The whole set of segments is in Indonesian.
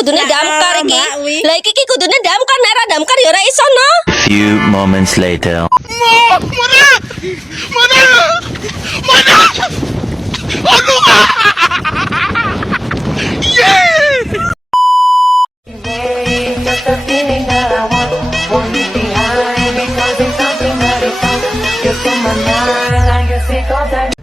kudune damkar iki. Lah iki kudune damkar, nek ora damkar ya ora iso no. Few moments later. Just a feeling that I want you behind because it's something that is on. You're on my mind, I guess it goes that.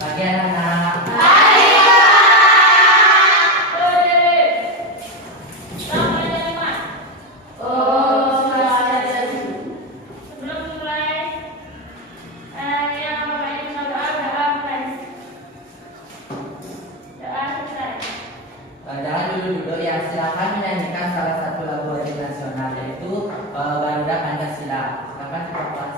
Pagi anak-anak. Jangan dulu ya, silakan menyanyikan salah satu lagu wajib nasional yaitu Garuda Pancasila. Silakan kita kelas.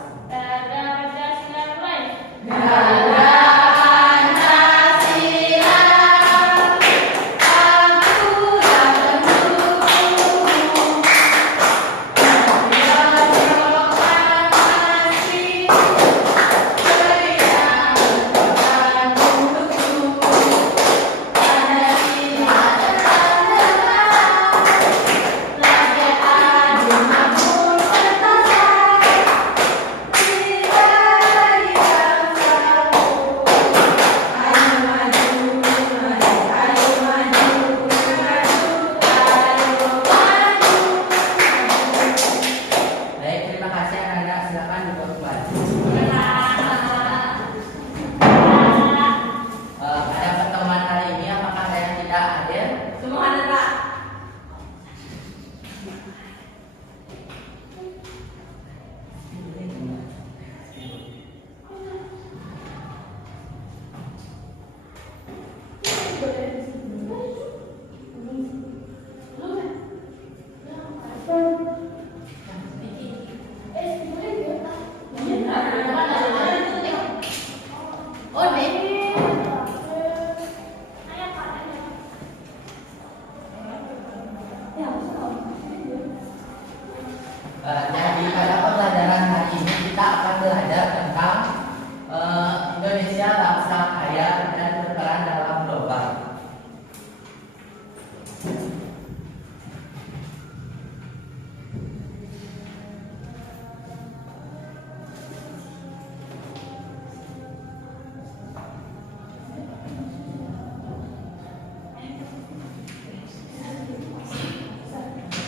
Jadi pada pembelajaran hari ini kita akan belajar tentang Indonesia bangsa kaya dan berperan dalam global.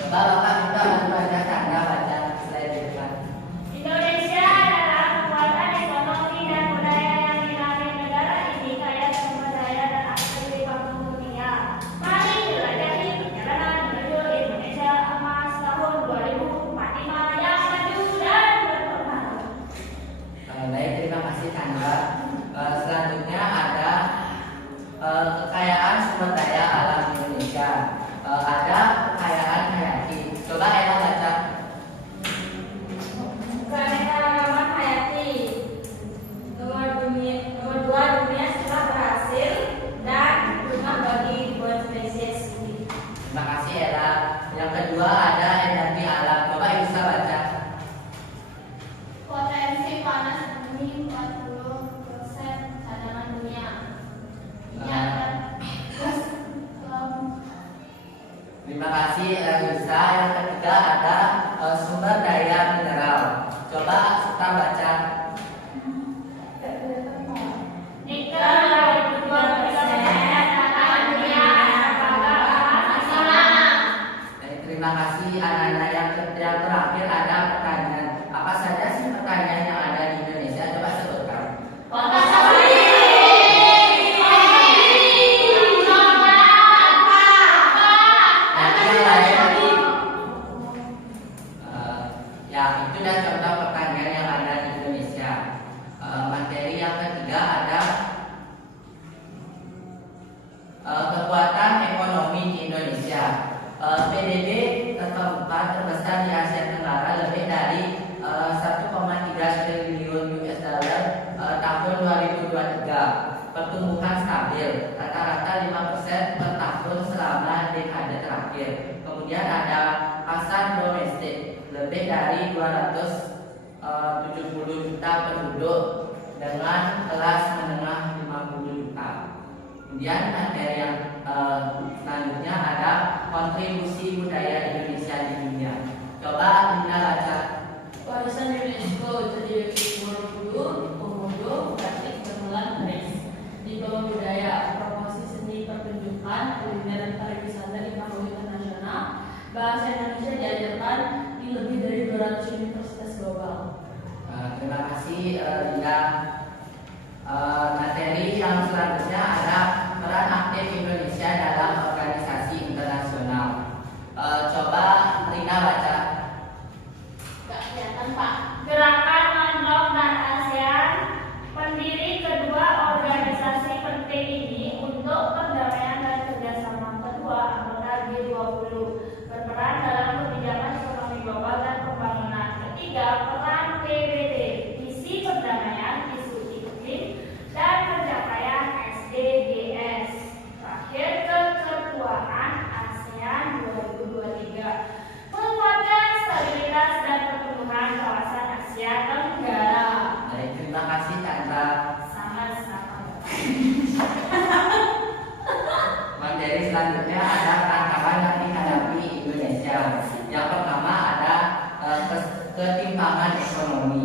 Coba Bapak kita baca tanda baca slide di depan. Indonesia adalah kekuatan ekonomi dan budaya yang dinamis negara ini kaya sumber daya dan aktif di panggung dunia. Mari jelajahi perjalanan menuju Indonesia emas tahun 2045 yang maju dan berkembang. Baik, terima kasih Tanda. Selanjutnya ada kekayaan sumber daya alam Indonesia. Ada kekayaan hayati. Coba Ella baca. Keanekaragaman hayati. Nomor 2 dunia setelah berhasil dan rumah bagi ribuan spesies. Terima kasih Ella. Yang kedua ada energi alam. Coba Isa baca. Potensi panas bumi 40% cadangan dunia. Terima kasih Isa. Yang ketiga ada sumber daya mineral. Coba kita baca. Nikel 22% cadangan dunia. Terima kasih anak-anak. Yang terakhir ada pertanyaan. Apa saja sih pertanyaan yang ada di Indonesia? Coba sebutkan. Kota Sawit. Nanti yang lain. Ya, itu dah contoh pertanyaan yang ada di Indonesia. Materi yang ketiga ada kekuatan ekonomi di Indonesia. PDB keempat terbesar di Asia Tenggara, lebih dari 1,3 triliun US dollar tahun 2023. Pertumbuhan stabil, rata-rata 5% per tahun selama dekade terakhir. Kemudian ada pasar domestik, lebih dari 270 juta penduduk dengan kelas menengah 50 juta. Kemudian materi yang selanjutnya ada kontribusi budaya Indonesia di dunia. Coba Lina baca. Warisan UNESCO jadi Borobudur, Komodo, Batik, Gamelan, Keris. Di bawah budaya, promosi seni pertunjukan, kuliner dan pariwisata di panggung internasional. Bahasa Indonesia diajarkan di lebih dari 200 universitas global. Terima kasih Lina. Materi yang selanjutnya ada peran aktif Indonesia dalam organisasi internasional. Coba Rina baca. Gak kelihatan Pak. Gerakan Non-Blok dan ASEAN, pendiri kedua organisasi penting ini untuk perdamaian dan kerjasama kedua anggota G20, berperan dalam kebijakan ekonomi global dan pembangunan. Ketiga, peran PBB, misi perdamaian, isu iklim, dan pencapaian SDGs. Terakhir, keketuaan ASEAN 2023, menguatkan stabilitas dan pertumbuhan kawasan Asia Tenggara. Baik, terima kasih Chandra. Sama-sama. Materi selanjutnya ada tantangan yang dihadapi Indonesia. Yang pertama ada ketimpangan ekonomi,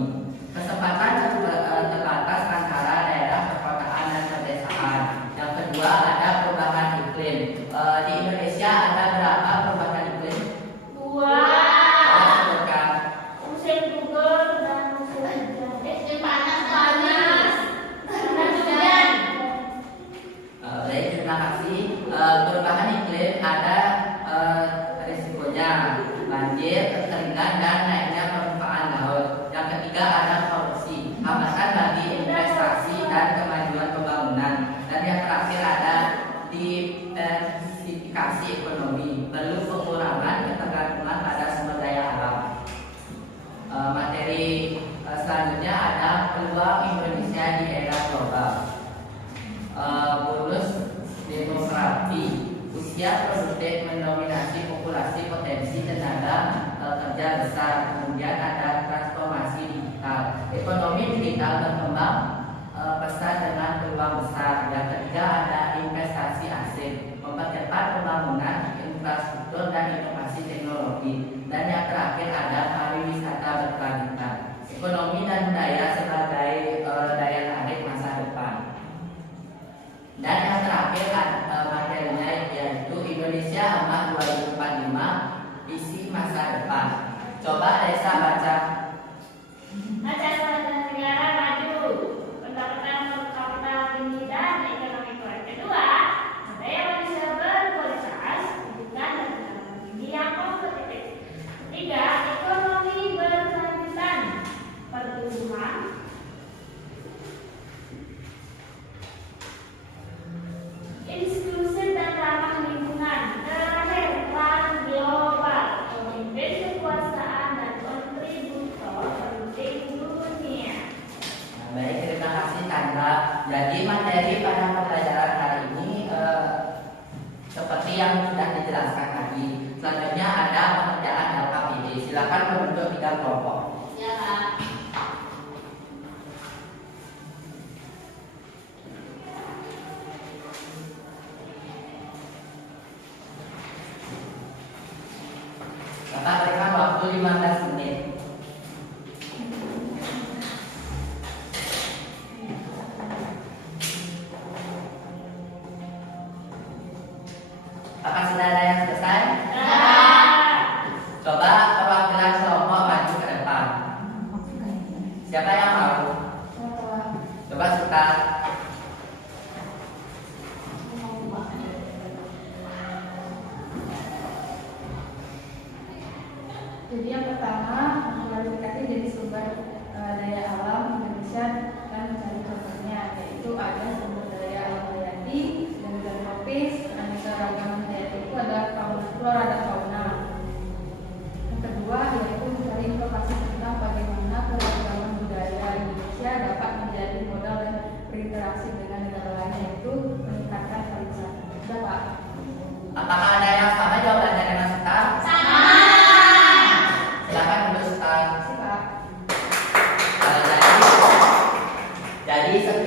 kesempatan terbatas antara daerah perkotaan dan pedesaan. Yang kedua ada perubahan iklim. Di Indonesia ada berapa perubahan iklim? Dua. Sebutkan. Musim gugur dan musim hujan. Panas. Panas hujan. Baik, terima kasih. Perubahan iklim ada risikonya banjir, kekeringan, dan naiknya permukaan laut. Yang ketiga ada korupsi, hambatan bagi investasi dan kemajuan pembangunan. Dan yang terakhir ada diversifikasi ekonomi, perlu pengurangan ketergantungan pada sumber daya alam. Materi selanjutnya ada peluang Indonesia di era global. Bonus demografi, usia produktif mendominasi populasi, potensi tenaga kerja besar. Kemudian ada transformasi digital, ekonomi digital berkembang pesat dengan peluang besar. Yang ketiga ada investasi asing, mempercepat pembangunan infrastruktur dan inovasi teknologi. Dan yang terakhir ada pariwisata berkelanjutan, ekonomi dan budaya sebagai daya tarik masa depan. Dan yang terakhir materinya yaitu Indonesia Emas 2045, visi masa depan. Coba Desa baca. Acara negara maju, pendapatan per kapita tinggi dan ekonomi kuat. Kedua, daya manusia berkualitas, pendidikan dan teknologi tinggi yang kompetitif. Ketiga, ekonomi berkelanjutan, pertumbuhan, inklusif dan ramah lingkungan. Terakhir, peran global, pemimpin kekuasaan dan kontributor penting dunia. Baik, terima kasih Chandra. Jadi materi pada pembelajaran hari ini seperti yang sudah dijelaskan tadi. Selanjutnya ada pekerjaan LKPD. Silakan membentuk 3 kelompok. Ya Kak. Kakak berikan waktu 15 menit. Apakah sudah ada yang selesai? Coba perwakilan kelompok maju ke depan. Siapa yang mau? Coba suka. Jadi yang pertama klarifikasi jadi sumber daya alam Indonesia dan mencari contohnya, yaitu ada sumber daya alam hayati dan tropis. Aneka ragaman hayati itu ada flora dan fauna. Yang kedua yaitu mencari informasi tentang bagaimana keragaman budaya Indonesia dapat menjadi modal dan berinteraksi dengan negara lain, yaitu meningkatkan pariwisata. Sudah Pak? Apakah ada yang Jadi